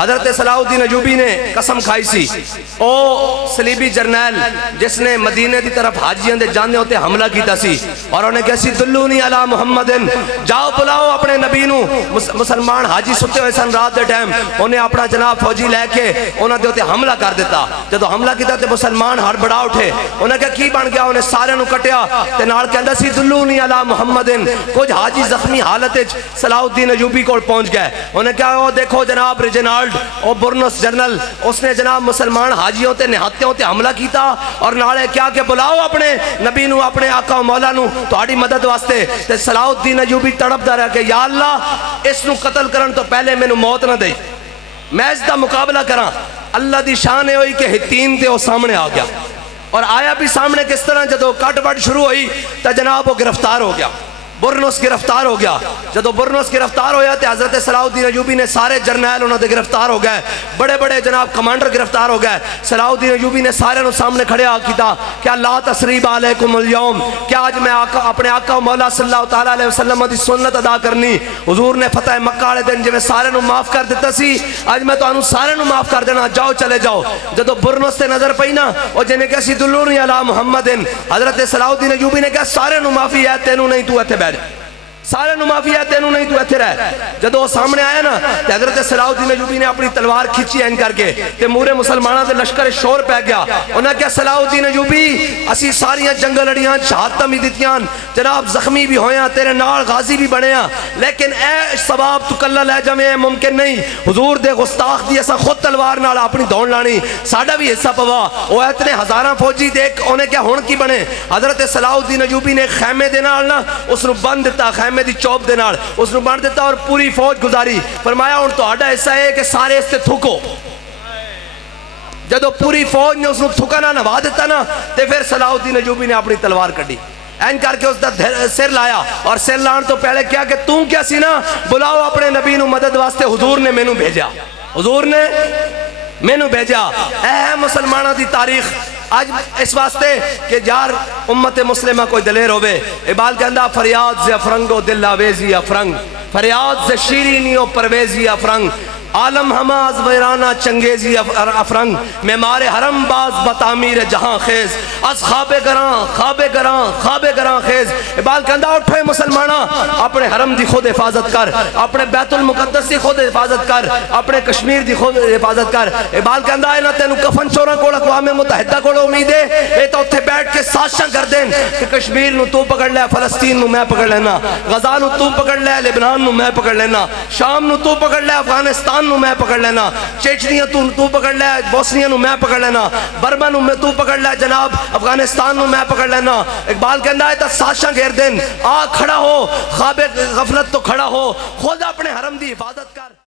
حضرت صلاح الدین ایوبی نے قسم کھائی سی او صلیبی جرنیل جس نے مدینے دی طرف حاجیاں دے جانے ہوتے حملہ کیتا سی اور انہیں کہسی دلونی علی محمدن جاؤ بلاؤ اپنے نبی نو مسلمان حاجی ستے ہوئے سن رات دے ٹائم انہیں اپنا جناب فوجی لے کے انہوں دے ہوتے حملہ کر دیتا جدو حملہ کیتا تے مسلمان ہر بڑا اٹھے انہیں کہا کی بن گیا انہیں سارے نو کٹیا تے نال کہندا سی دلونی علی محمدن کچھ حاجی زخمی حالت صلاح الدین ایوبی کو پہنچ گئے انہیں کہا او دیکھو جناب ریجنالڈ او برنس جنرل اس نے جناب مسلمان حاجیوں تے نہاتیوں تے حملہ کیتا اور نالے کیا کہ بلاؤ اپنے نبی نو اپنے آقا و مولا نو تہاڈی مدد واسطے تے صلاح الدین ایوبی تڑپدا رہا کہ یا اللہ اس نو قتل کرن تو پہلے مینوں موت نہ دے میں اس دا مقابلہ کراں اللہ دی شان ہے ہوئی کہ ہتین تے او سامنے آ گیا اور آیا بھی سامنے کس طرح جدو کٹ بٹ شروع ہوئی تا جناب وہ گرفتار ہو گیا برنس گرفتار ہو گیا جدو برنس گرفتار ہویا تے حضرت صلاح الدین ایوبی نے سارے جرنیل انہوں نے گرفتار ہو گئے بڑے بڑے جناب کمانڈر گرفتار ہو گئے صلاح الدین ایوبی نے سارے نو سامنے کھڑے آکیتا کیا لا تسریب علیکم اليوم کیا آج میں اپنے آقا و مولا صلی اللہ تعالیٰ علیہ وسلم دی سنت ادا کرنی حضور نے فتح مکہ والے دن جو میں سارے نو معاف کر دیتا سی آج میں تو انہوں سارے نو معاف کر دینا جاؤ چلے جاؤ جدو برنس سے نظر پئینا اور جنہیں کہسی دلونی علی محمدن حضرت صلاح الدین ایوبی نے کہا سارے نو معافی ہے تینوں نہیں تو ایتھے بیٹھ سارے نو معافی ہے تینوں نہیں تو ایتھے رہ جدو سامنے آیا نا تے حضرت صلاح الدین ایوبی نے اپنی تلوار کھچی این کر کے تے مورے مسلمانوں دے لشکر شور پہ گیا انہاں کہا صلاح الدین ایوبی اسی ساریاں جنگل لڑیاں شہادتاں بھی دتیاں جناب زخمی بھی ہویاں تیرے نال غازی بھی بنیاں لیکن اے ثواب تو کلا لے جاویں ممکن نہیں حضور دے گستاخ دی اساں خود تلوار نال اپنی دوڑ لانی ساڈا بھی حصہ پوا او اتنے ہزاراں فوجی دیکھ انہیں کیا ہن کی بنے حضرت صلاح الدین ایوبی نے خیمے دے نال نا اس نو بند دیتا خیمے دی چوب دے نال اس نو بند دیتا اور پوری فوج گزاری فرمایا ہن تہاڈا حصہ ہے کہ سارے اس تے تھکو جدو پوری فوج نے اس نو تھکا نہ نوا دیتا نا تے پھر صلاح الدین ایوبی نے اپنی تلوار کڈی این کر کے اس دا سر لایا اور سر لان تو پہلے کیا کہ تم کیا سی نا بلاؤ اپنے نبی نو مدد واسطے حضور نے مینوں بھیجا حضور نے مینوں بھیجا اے مسلمانہ دی تاریخ آج اس واسطے کہ جار امت مسلمہ کوئی دلیر ہوئے اقبال کہندہ فریاد سے افرنگ و دل آویزی افرنگ فریاد سے شیرینی و پرویزی افرنگ عالم ہماز ویرانہ چنگیزی افرنگ معمار حرم باز بتعمیر جہاں خیز از خواب گراں خیز اقبال کہندہ اٹھوئے مسلمانہ اپنے حرم دی خود حفاظت کر اپنے بیت المقدس دی خود حفاظت کر اپنے کشمیر دی خود حفاظت کر اقبال کہندہ ہے نا تینو کفن چوراں کوڑ اقوام متحدہ کوڑ امید ہے اے تو اتھے بیٹھ کے سازشاں کر دیں کہ کشمیر نو تو پکڑ لے فلسطین نو میں پکڑ لینا غزہ نو تو پکڑ لے لبنان نو میں پکڑ لینا شام نو تو پکڑ لے افغانستان نو میں پکڑ لینا چیچنیاں تو پکڑ لے بوسنیاں نو میں پکڑ لینا برما نو میں تو پکڑ لے جناب افغانستان نو میں پکڑ لینا اقبال کہندہ ہے تا سازشاں گھیر دیں آ کھڑا ہو خواب غفلت تو کھڑا ہو خود اپنے حرم دی حفاظت کر